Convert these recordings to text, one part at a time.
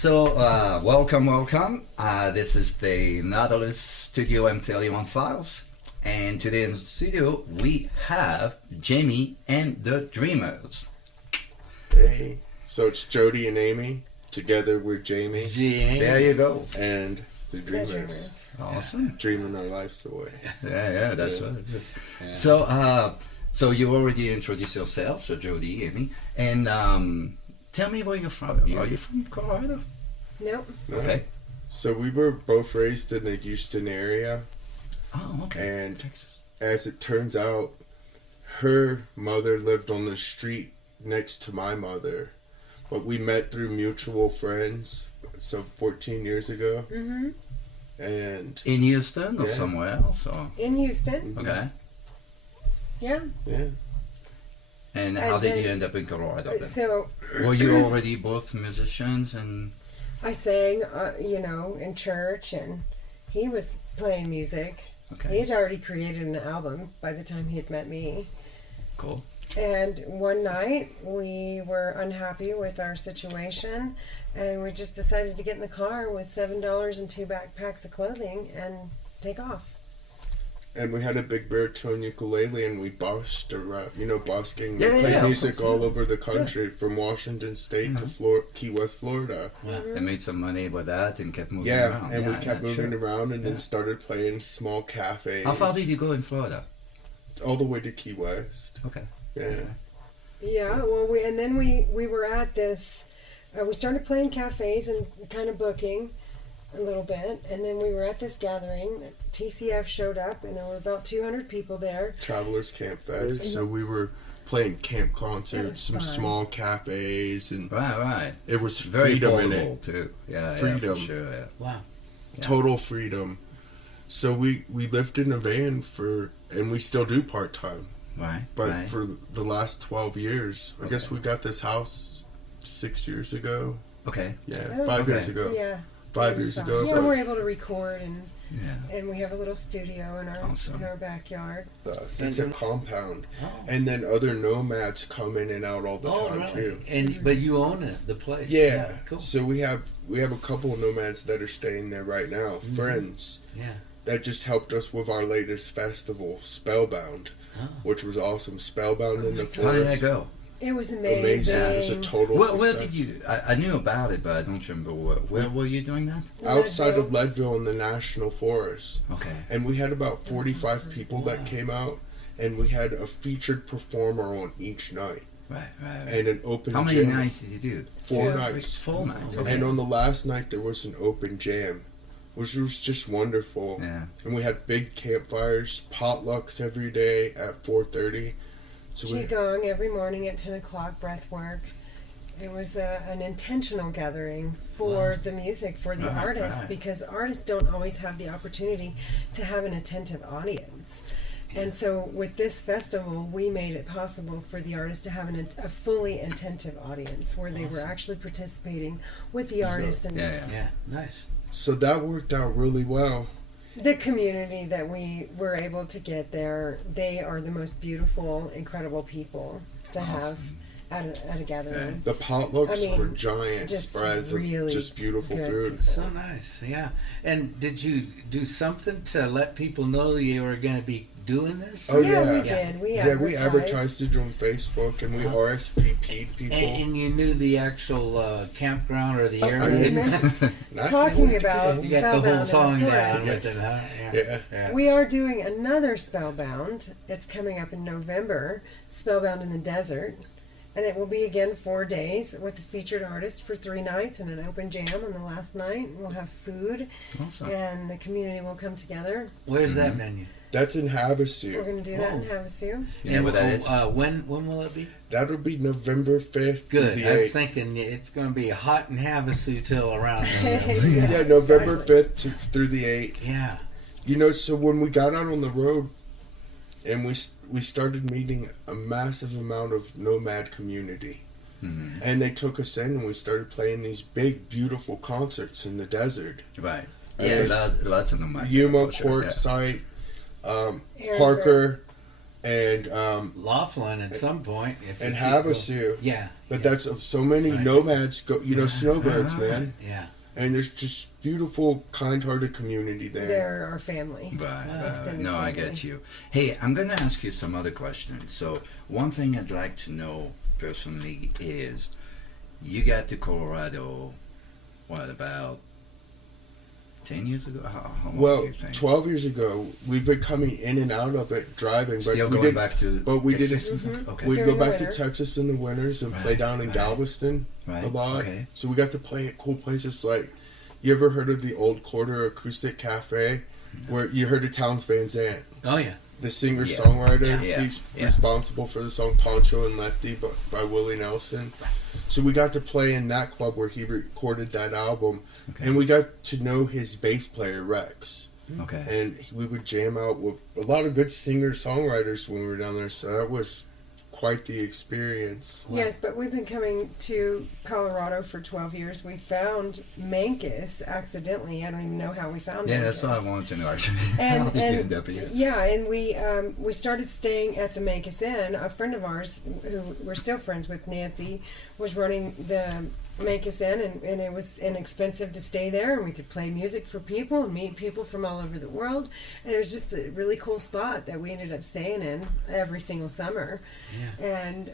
So, welcome. This is the Nautilus Studio M31 files. And today in the studio, we have Jamie and the Dreamers. Hey. So it's Jody and Amy. Together we're Jamie. There you go. And the Dreamers. Awesome. Dreaming our lives away. Yeah, that's what it is. Yeah. So you already introduced yourself, so Jody, Amy. And tell me where you're from. Are you from Colorado? No. Okay. So we were both raised in the Houston area. Oh, okay. And Texas. as it turns out, her mother lived on the street next to my mother. But we met through mutual friends, so 14 years ago. Mm-hmm. And In Houston or somewhere else? Or? In Houston. Okay. Yeah. yeah. And how did you end up in Colorado then? So Were you already both musicians and... I sang, in church, and he was playing music. Okay. He had already created an album by the time he had met me. Cool. And one night we were unhappy with our situation, and we just decided to get in the car with $7 and 2 backpacks of clothing and take off. And we had a big baritone ukulele, and we bossed around, busking. We Yeah, played yeah, music all over the country, from Washington State to Key West, Florida. Yeah. And made some money with that and kept moving Yeah, around. and we kept moving sure. around, and then started playing small cafes. How far did you go in Florida? All the way to Key West. Okay. Yeah. Yeah, well, we were at this. We started playing cafes and kind of booking a little bit, and then we were at this gathering. TCF showed up, and there were about 200 people there. Travelers Camp Fest. So we were playing camp concerts, some small cafes, and Right. it was Very freedom in portable it. too. Yeah, Freedom. Yeah, for sure. Yeah. Wow. Yeah. Total freedom. So we lived in a van and we still do part time. Right. But right. for the last 12 years, I guess we got this house 6 years ago. Okay. Yeah, 5 years Okay. ago. Yeah. 5 years ago. Yeah, we're able to record, Yeah. and we have a little studio in Awesome. our backyard. It's a compound. Oh. And then other nomads come in and out all the time too. But you own it, the place. Yeah. Cool. So we have a couple of nomads that are staying there right now. Friends Yeah. that just helped us with our latest festival, Spellbound, which was awesome. Spellbound in the forest. How did that go? It was amazing. It was a total Where success. did you? I knew about it, but I don't remember where were you doing that? Outside of Leadville in the National Forest. Okay. And we had about 45 people that came out, and we had a featured performer on each night. Right. And an open How jam. many nights did you do? 4 nights. 4 nights. Okay. And on the last night, there was an open jam, which was just wonderful. Yeah. And we had big campfires, potlucks every day at 4:30. So Qigong every morning at 10 o'clock, breath work. It was an intentional gathering for the music, for the artists, because artists don't always have the opportunity to have an attentive audience. And so with this festival, we made it possible for the artists to have a fully attentive audience where they were actually participating with the artist. And Yeah. Nice. So that worked out really well. the community that we were able to get there, they are the most beautiful, incredible people to have at a gathering. The potlucks I mean, were giant just spreads of really just beautiful good food. So nice. Yeah. And did you do something to let people know you were going to be doing this? Oh, Yeah, yeah. we did. We We advertised it on Facebook, and we RSVP'd people. And you knew the actual campground or the areas? Talking about You got the whole Spellbound song in the down Forest. with it, huh? Yeah. We are doing another Spellbound. It's coming up in November, Spellbound in the Desert. And it will be again 4 days with a featured artist for 3 nights and an open jam on the last night. We'll have food, Awesome. and the community will come together. Where's that menu? That's in We're Havasu. going to do that in Havasu. You know what that is? When will it be? That'll be November 5th. Good. To I the was 8th. thinking it's going to be hot in Havasu till around November. Yeah, November 5th through the 8th. Yeah. So when we got out on the road, and we started meeting a massive amount of nomad community. Mm-hmm. And they took us in, and we started playing these big, beautiful concerts in the desert. Right. And Yeah, lots of them. Yuma for sure, Quartzsite, Aaron Parker, and Laughlin at some point. If and you keep going. Havasu. Yeah. But yeah, that's so many nomads go. You know, snowbirds, man. yeah. And there's just beautiful, kind-hearted community there. They're our family. Right. Extended No, I family. get you. Hey, I'm going to ask you some other questions. So, one thing I'd like to know personally is you got to Colorado, what, about 10 years ago? How long do Well, you think? 12 years ago, we've been coming in and out of it driving. But Still we going did, back to but we Texas? didn't. Okay. We'd During go the back to winter. Texas in the winters and play Right, down in right. Galveston Right, a lot. okay. So we got to play at cool places like, you ever heard of the Old Quarter Acoustic Cafe? Where you heard of Towns Van Zandt, Oh yeah. the singer-songwriter. Yeah. He's Yeah. responsible for the song Poncho and Lefty by Willie Nelson. So we got to play in that club where he recorded that album. Okay. And we got to know his bass player, Rex. Okay. And we would jam out with a lot of good singer-songwriters when we were down there. So that was quite the experience. Yes, but we've been coming to Colorado for 12 years. We found Mancus accidentally. I don't even know how we found Yeah, Mancus. that's what I wanted to know, actually. And, How did you and end up here? yeah, and we started staying at the Mancus Inn. A friend of ours, who we're still friends with, Nancy, was running the Mancus Inn, and it was inexpensive to stay there, and we could play music for people and meet people from all over the world, and it was just a really cool spot that we ended up staying in every single summer. And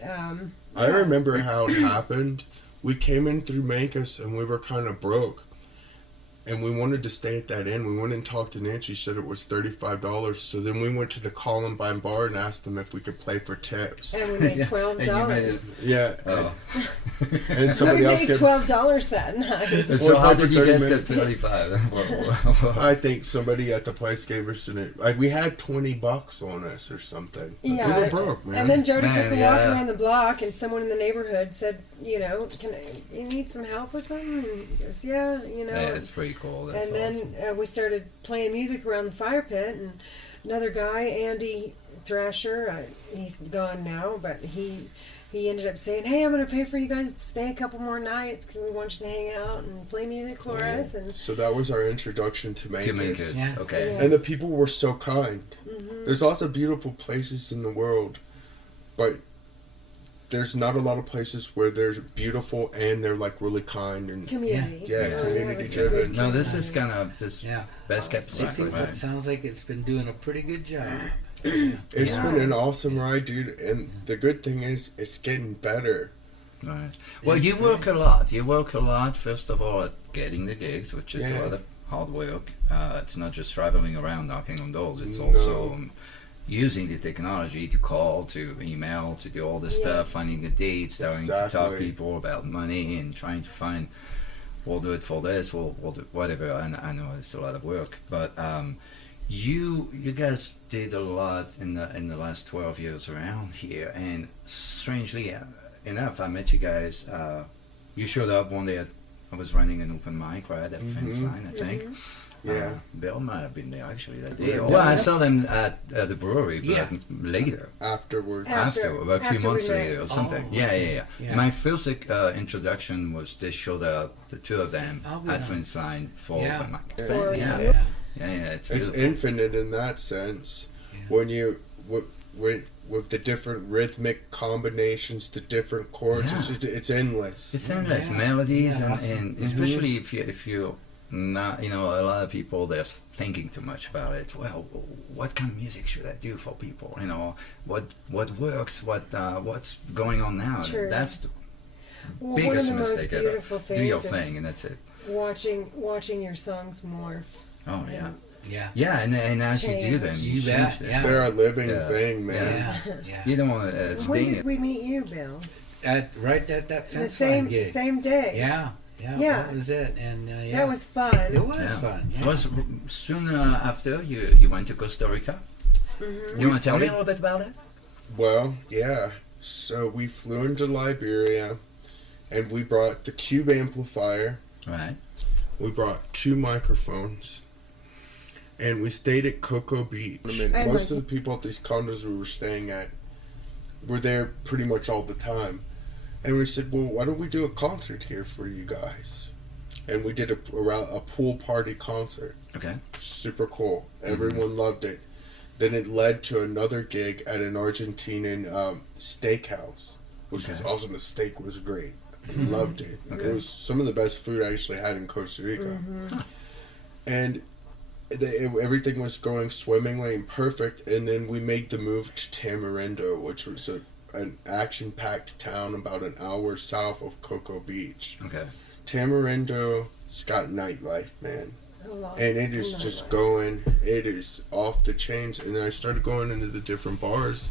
I remember how it happened. We came in through Mancus and we were kind of broke. And we wanted to stay at that inn. We went and talked to Nancy. She said it was $35. So then we went to the Columbine bar and asked them if we could play for tips. and we made Yeah, $12. and you made it- Yeah. Oh. And We somebody else made gave... $12 that night. And so Or how probably did you 30 get minutes. to 35? I think somebody at the place gave us like we had $20 on us or something. But Yeah, we were broke, man. and then Jody Man, took a walk yeah. around the block, and someone in the neighborhood said, "You know, you need some help with something?" And he goes, "Yeah, you know." Yeah, it's pretty cool. That's and then awesome. we started playing music around the fire pit, and another guy, Andy Thrasher, he's gone now, but he ended up saying, "Hey, I'm going to pay for you guys to stay a couple more nights because we want you to hang out and play music for us." And So that was our introduction to To Mancus. make it. Yeah. Okay. Yeah. And the people were so kind. Mm-hmm. There's lots of beautiful places in the world, but there's not a lot of places where they're beautiful and they're like really kind and community. Yeah, You know, community we have a driven. good No, this community. is kind of this Yeah. best kept It secret, right? sounds like it's been doing a pretty good job. It's Yeah. been an awesome ride, dude. And the good thing is, it's getting better. Right. Well, you work a lot. You work a lot, first of all, at getting the gigs, which is Yeah. a lot of hard work. It's not just traveling around knocking on doors. It's No. also using the technology to call, to email, to do all this Yeah. stuff, finding the dates, starting to talk to Exactly. people about money and trying to find, we'll do it for this, we'll do whatever. I know it's a lot of work, but you guys did a lot in the last 12 years around here, and strangely enough, I met you guys. You showed up one day. I was running an open mic right at Fence Line, I think. Yeah. Bill might have been there actually that Yeah, day. Bill. Well, I saw them at the brewery, but Yeah. later. Afterwards. After- A few after months we met. later or something. Oh. Yeah. Yeah. My first introduction was they showed up, the two of them, Oh, at yeah. Fence Line for Yeah. open mic. For- Yeah. Yeah. It's It's beautiful. infinite in that sense. Yeah. When you with the different rhythmic combinations, the different chords, Yeah. it's endless. It's endless Yeah. melodies, Yeah. and especially if you not, a lot of people they're thinking too much about it. Well, what kind of music should I do for people? What works? What's going on now? True. That's the Well, one of biggest the most mistake ever. beautiful Do your things thing, and that's it. is watching your songs morph. Oh yeah, Yeah. yeah, and as you do them, you You bet, change them. yeah. They're a living Yeah. thing, man. Yeah. Yeah. You don't want to When sting did it. we meet you, Bill? Right at that The fence line gig. same day. Yeah. Yeah. That was it. And yeah. That was fun. It was Yeah. fun. Yeah. Was soon after you went to Costa Rica. Mm-hmm. You want to tell me a little bit about it? Well, yeah. So we flew into Liberia, and we brought the Cube amplifier. Right. We brought 2 microphones, and we stayed at Cocoa Beach. And Most of my- the people at these condos we were staying at were there pretty much all the time. And we said, well, why don't we do a concert here for you guys? And we did a pool party concert. Okay. Super cool. Everyone loved it. then it led to another gig at an Argentinian steakhouse, which was awesome. The steak was great. I loved it. Okay. It was some of the best food I actually had in Costa Rica. And everything was going swimmingly and perfect. And then we made the move to Tamarindo, which was an action-packed town about an hour south of Cocoa Beach. Okay. Tamarindo's got nightlife, man. And it is just going, it is off the chains. And I started going into the different bars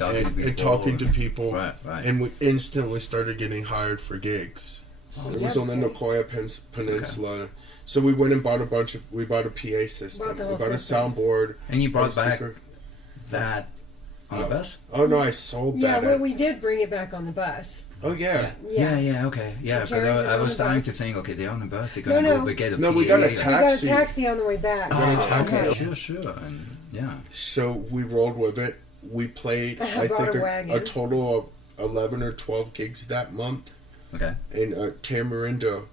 and talking to people. Right. And we instantly started getting hired for gigs. It was on the Nicoya Peninsula. Okay. So we went and bought we bought a PA system. We bought a soundboard. And you brought back that on the bus? Oh, no, I sold that. Yeah, well, we did bring it back on the bus. Oh, yeah. Yeah, okay. Yeah, because I was starting to think, okay, they're on the bus, they're going to go get a PA. No, we got a taxi. We got a taxi on the way back. Sure. And, yeah. So we rolled with it. We played, I think, a total of 11 or 12 gigs that month. Okay. In Tamarindo.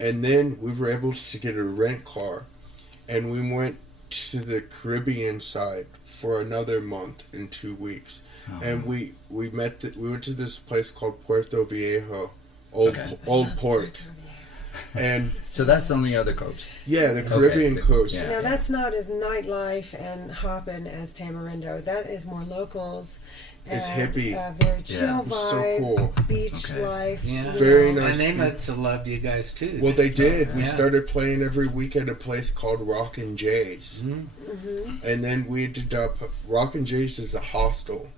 And then we were able to get a rent car. And we went to the Caribbean side for another month and 2 weeks. And we went to this place called Puerto Viejo, Old Port. And so that's on the other coast. Yeah, the Caribbean coast. Yeah. Now that's not as nightlife and hopping as Tamarindo. That is more locals. It's hippie. Very chill vibe. So cool. Beach life. Yeah. Very nice. And they must have loved you guys too. Well, they did. We started playing every week at a place called Rockin' Jay's. And then we ended up, Rockin' Jay's is a hostel.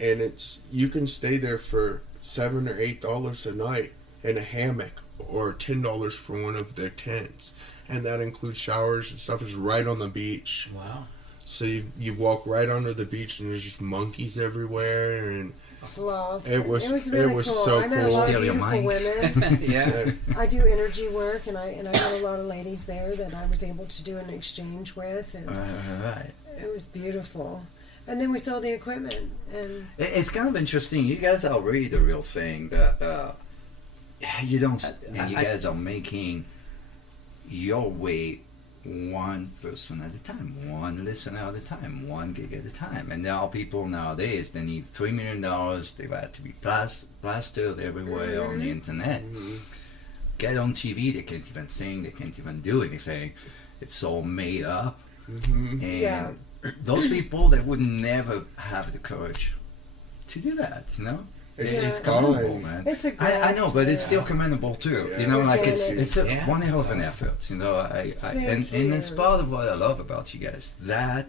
And you can stay there for $7 or $8 a night in a hammock, or $10 for one of their tents. And that includes showers and stuff. It's right on the beach. Wow. So you walk right onto the beach and there's just monkeys everywhere and sloths. It was really cool. So I met cool. a lot of beautiful women. Yeah. I do energy work and I met a lot of ladies there that I was able to do an exchange with, and it was beautiful. And then we sold the equipment, and it's kind of interesting. You guys are really the real thing. That you don't. And you guys are making your way one person at a time, one listener at a time, one gig at a time. And there are people nowadays, they need $3 million. They've had to be plastered everywhere on the internet. Get on TV, they can't even sing, they can't even do anything. It's all made up. And those people, they would never have the courage to do that, you know? It's commendable, man. It's a I know, but it's still commendable too. You know, like it's one hell of an effort. You know, and it's part of what I love about you guys. That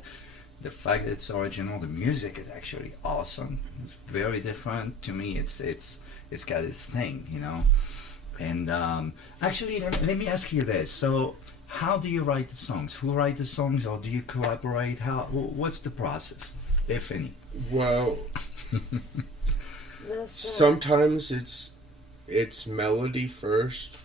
the fact that it's original, the music is actually awesome. It's very different to me. It's got its thing, you know. And actually, let me ask you this. So, how do you write the songs? Who write the songs, or do you collaborate? What's the process, if any? Well. Sometimes it's melody first.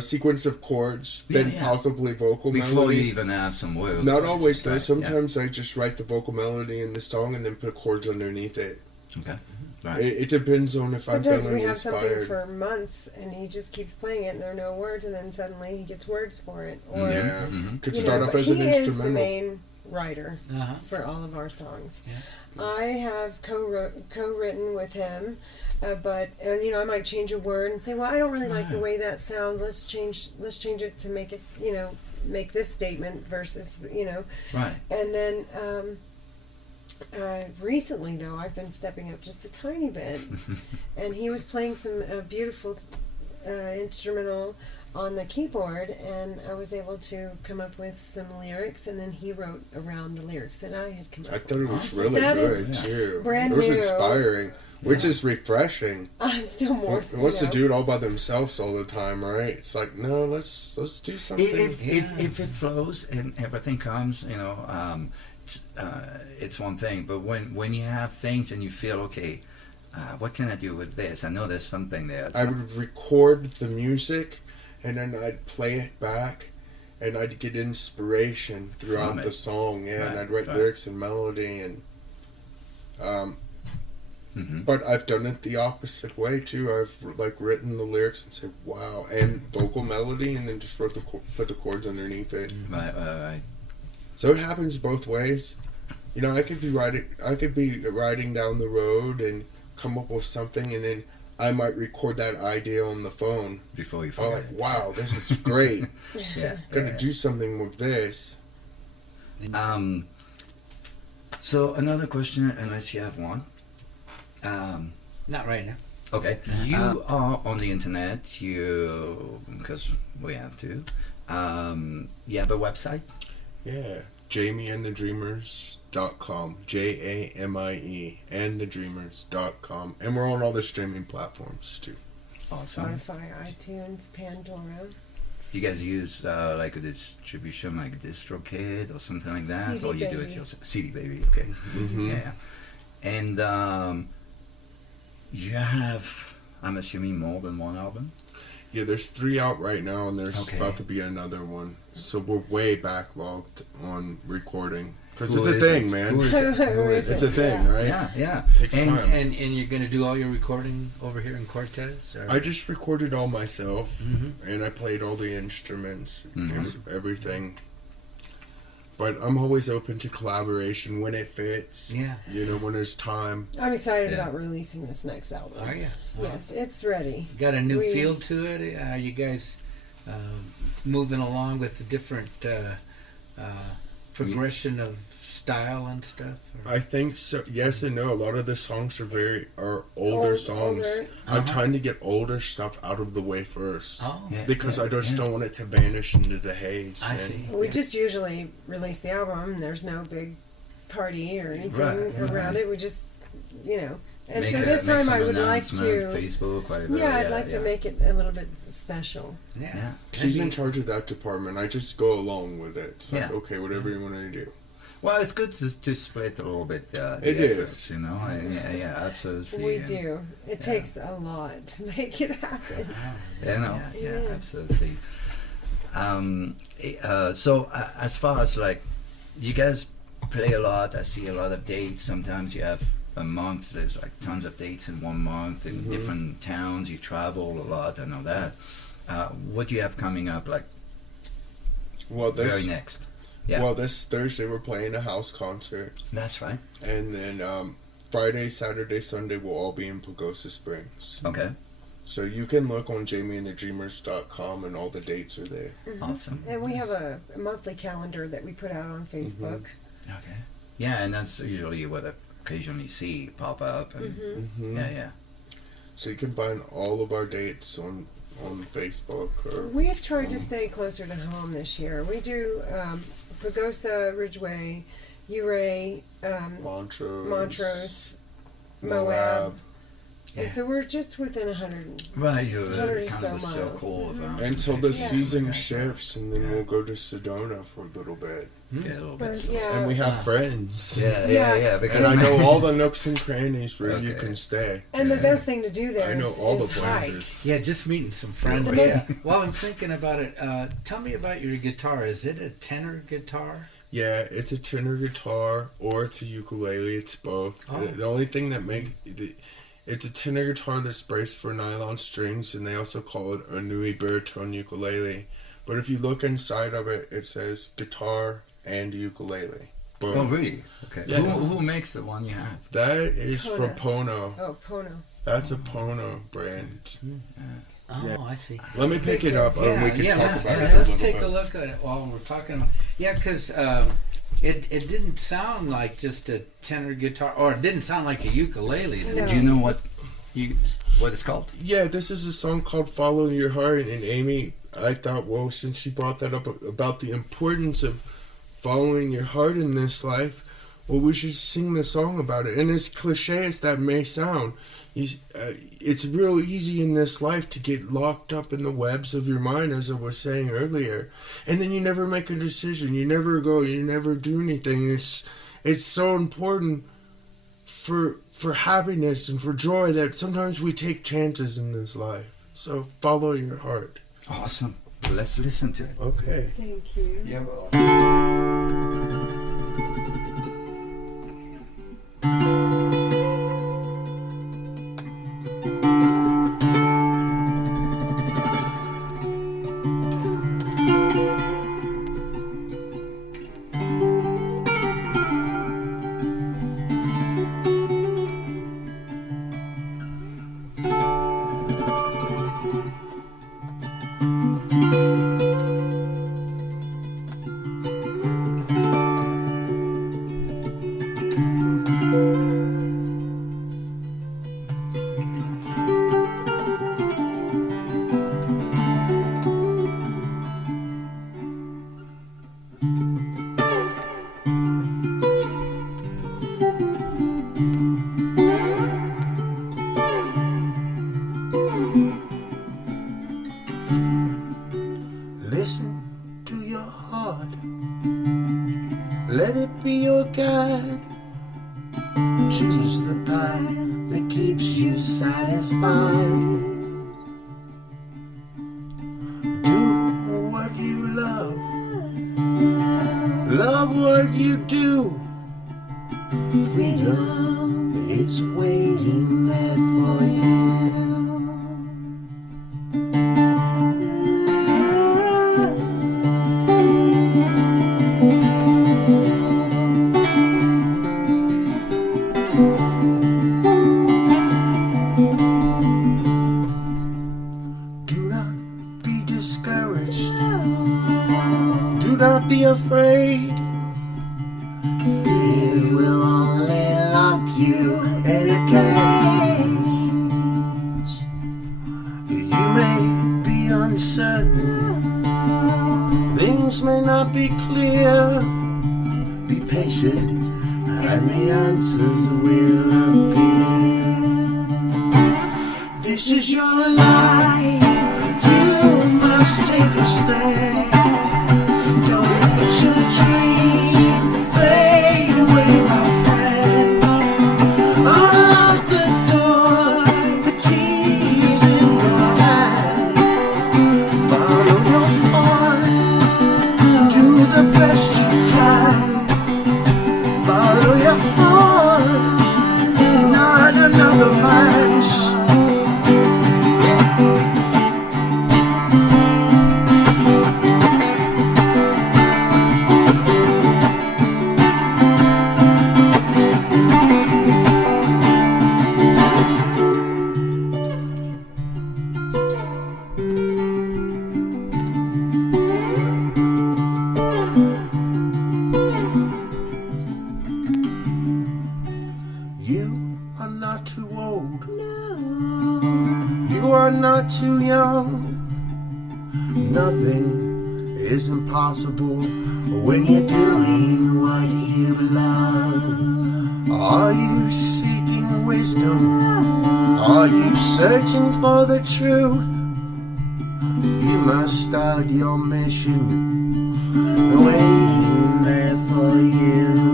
Sequence of chords, then possibly vocal melody. Before you even have some words. Not always though. Sometimes I just write the vocal melody in the song and then put chords underneath it. Okay. Right. It depends on if I'm feeling inspired. Sometimes we have something for months and he just keeps playing it and there are no words, and then suddenly he gets words for it. Or could start off as an instrumental. He is the main writer for all of our songs. I have co-written with him, but I might change a word and say, well, I don't really like the way that sounds. Let's change it to make it, make this statement versus, Right. And then recently, though, I've been stepping up just a tiny bit, and he was playing some beautiful instrumental on the keyboard, and I was able to come up with some lyrics, and then he wrote around the lyrics that I had come up with. I thought it was really good too. Brand it was new. inspiring, which is refreshing. I'm still more. Who wants to do it all by themselves all the time, right? It's like, no, let's do something. If it flows and everything comes, it's one thing. But when you have things and you feel, okay, what can I do with this? I know there's something there. I would record the music, and then I'd play it back, and I'd get inspiration throughout the song. Yeah, and I'd write lyrics and melody, and but I've done it the opposite way too. I've written the lyrics and said, "Wow," and vocal melody, and then just put the chords underneath it. Right. So it happens both ways. You know, I could be riding down the road and come up with something, and then I might record that idea on the phone. Before you I'm forget like, wow, this is great. Yeah. Gonna do something with this. So another question, unless you have one. Not right now. Okay. You are on the internet. Because we have to. You have a website? Yeah. JamieandTheDreamers.com. JAMIE andthedreamers.com. And we're on all the streaming platforms too. Awesome. Spotify, iTunes, Pandora. You guys use like a distribution like DistroKid or something like that? CD or you do it Baby. yourself? CD Baby, okay. Mm-hmm. Yeah. And you have, I'm assuming, more than one album? Yeah, there's 3 out right now, and there's Okay. about to be another one. So we're way backlogged on recording. Because Who it's a is thing, it? man. Who is it? Who is It's it? a thing, right? Yeah. Takes And- time. And you're going to do all your recording over here in Cortez? Or? I just recorded all myself, Mhm. and I played all the instruments Mhm. and everything. But I'm always open to collaboration when it fits. Yeah. You know, when there's time. I'm excited Yeah. about releasing this next album. Are you? Yes, it's ready. Got a new We- feel to it? Are you guys moving along with the different progression of style and stuff? Or? I think so. Yes and no. A lot of the songs are older songs. older. I'm Uh-huh. trying to get older stuff out of the way first. Oh, Yeah. Because I just don't want it to vanish into the haze. I man. see. We just usually release the album. There's no big party or anything Right, around right. it. We just, And Make so a- this make time some I would like announcement, to. Facebook, whatever. Yeah, I'd like to make it a little bit special. Yeah. She's in charge of that department. I just go along with it. It's like, Yeah. okay, whatever you want to do. Well, it's good to split a little bit the It efforts, is. you know. Yeah, absolutely. We And- do. It takes a lot to make it happen. Yeah, no, yeah, Yes. absolutely. So as far as like, you guys play a lot. I see a lot of dates. Sometimes you have a month. There's like tons of dates in 1 month in different towns. You travel a lot. I know that. What do you have coming up? Like Well, very next. Yeah, well, this Thursday we're playing a house concert, that's right. and then Friday, Saturday, Sunday will all be in Pagosa Springs. Okay, So you can look on JamieandTheDreamers.com, and all the dates are there. awesome. And we have a monthly calendar that we put out on Facebook. Okay. Yeah, and that's usually what I occasionally see pop up. And Mm-hmm. yeah. So you can find all of our dates on Facebook or We have tried to stay closer to home this year. We do Pagosa, Ridgeway, Uray, Montrose, Montrose, Moab. Moab. Yeah. And so we're just within 100. Right, you're 100 or kind so of a miles. circle of Until the Yeah. season shifts, and then Yeah. we'll go to Sedona for a little bit. Get a little bit. But, slow. yeah. And we have friends. Yeah. Because And I know all the nooks and crannies where you Okay. can stay. And the Yeah. best thing to do there I know is all the hike. places. Yeah, just meeting some friends. The Yeah. While I'm thinking about it, tell me about your guitar. Is it a tenor guitar? Yeah, it's a tenor guitar or it's a ukulele. It's both. Oh. The only thing that it's a tenor guitar that's braced for nylon strings, and they also call it a Nui baritone ukulele. But if you look inside of it, it says guitar and ukulele. Boom. Oh, really? Okay. Yeah. Who makes the one you have? That is from Pono. Oh, Pono. That's a Pono brand. Oh, Yeah. I see. Let me pick it up, and we can talk let's, about it. let's a take a little bit. look at it while we're talking. Yeah, because it didn't sound like just a tenor guitar, or it didn't sound like a ukulele. Did it? No. Do you know what it's called? Yeah, this is a song called "Follow Your Heart," and Amy, I thought, well, since she brought that up about the importance of following your heart in this life, well, we should sing the song about it. And as cliche as that may sound, it's real easy in this life to get locked up in the webs of your mind, as I was saying earlier, and then you never make a decision. You never go. You never do anything. It's so important for happiness and for joy that sometimes we take chances in this life. So follow your heart. Awesome. Let's listen to it. Okay. Thank you. Yeah, well. to your heart. Let it be your guide. Choose the path that keeps you satisfied. Do what you love. Love what you do. Freedom, it's waiting there for you. Do not be discouraged. Do not be afraid. Fear will only lock you in a cage. You may be uncertain. Things may not be clear. Be patient, and the answers will appear. This is your life. You must take a stand. Don't let your dreams fade away, my friend. Unlock the door, the key is in your hand. Follow your heart, do the best you can. Follow your heart, not another man's. You are not too old. You are not too young. Nothing is impossible when you're doing what you love. Are you seeking wisdom? Are you searching for the truth? You must start your mission, waiting there for you.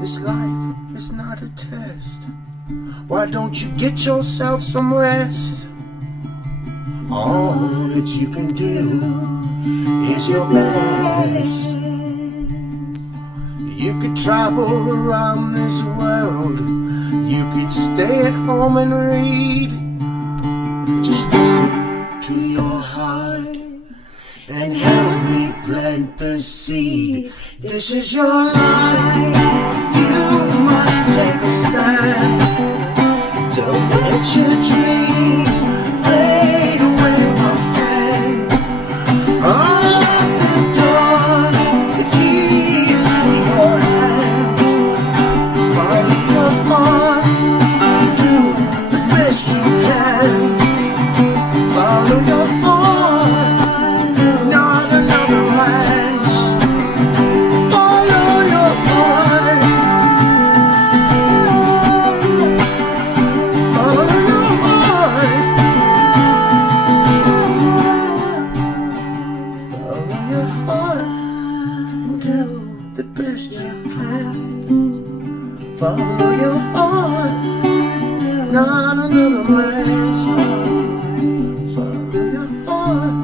This life is not a test. Why don't you get yourself some rest? All that you can do is your best. You could travel around this world. You could stay at home and read. Just listen to your heart and help me plant the seed. This is your life. You must take a stand. Don't let your dreams fade away, my friend. Unlock the door, the key is in your hand. Follow your heart, do the best you can. Follow your heart, not another man's. Follow your heart. Follow your heart. Follow your heart. Do the best you can. Follow your heart, not another man's. Follow your heart.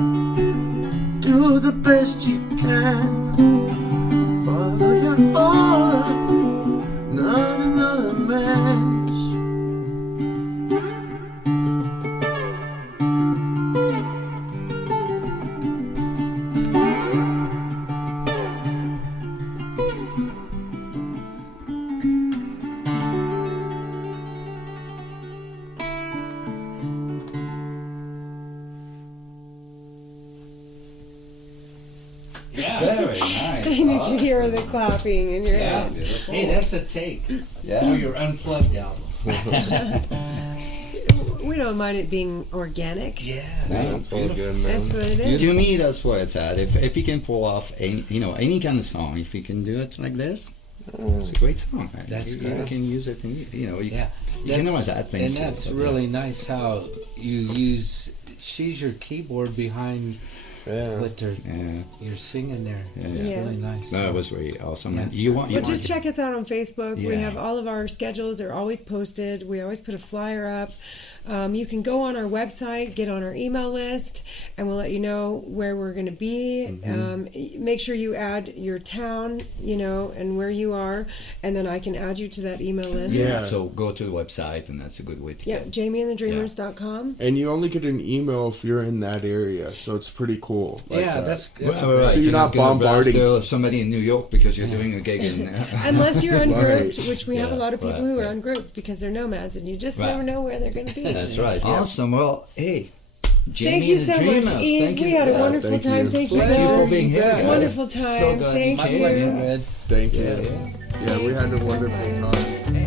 Do the best you can. Follow your heart, not another man's. Yeah, very nice. You can hear the clapping in your Yeah, head. beautiful. Hey, that's a take Yeah. for your unplugged album. we don't mind it being organic. Yeah, That's all good, man. That's what it is. To me, that's where it's at. If you can pull off any kind of song, if you can do it like this, it's a great song. Right? That's you great. can use it, and you Yeah, can always add things. and that's to it, really nice how you use. She's your keyboard behind Yeah. what they're Yeah. you're singing there. Yeah. It's Yeah. really nice. No, it was really awesome. Yeah. And you want Just check us out on Facebook. We Yeah. have all of our schedules are always posted. We always put a flyer up. You can go on our website, get on our email list, and we'll let you know where we're going to be. Make sure you add your town, and where you are, and then I can add you to that email list. Yeah. So go to the website, and that's a good way to Yeah, get. jamieandthedreamers.com. And you only get an email if you're in that area, so it's pretty cool. Like Yeah, that. that's Right. So you're not gonna blast, bombarding. somebody in New York because you're doing a gig in. Unless you're ungrouped, Right. which we have a Yeah, lot of people right, who are right. ungrouped because they're nomads, and you just Right. never know where they're going to be. That's right. Awesome. Well, hey, Jamie Thank you and so the much, Dreamers. Eve. Thank you. We had a Yeah, wonderful thank time. you. Thank you, Thank you for Bill. being here. Yeah. Wonderful So time. glad Thank my you. pleasure, man. Thank you. Yeah. Yeah, we had a wonderful time. Hey,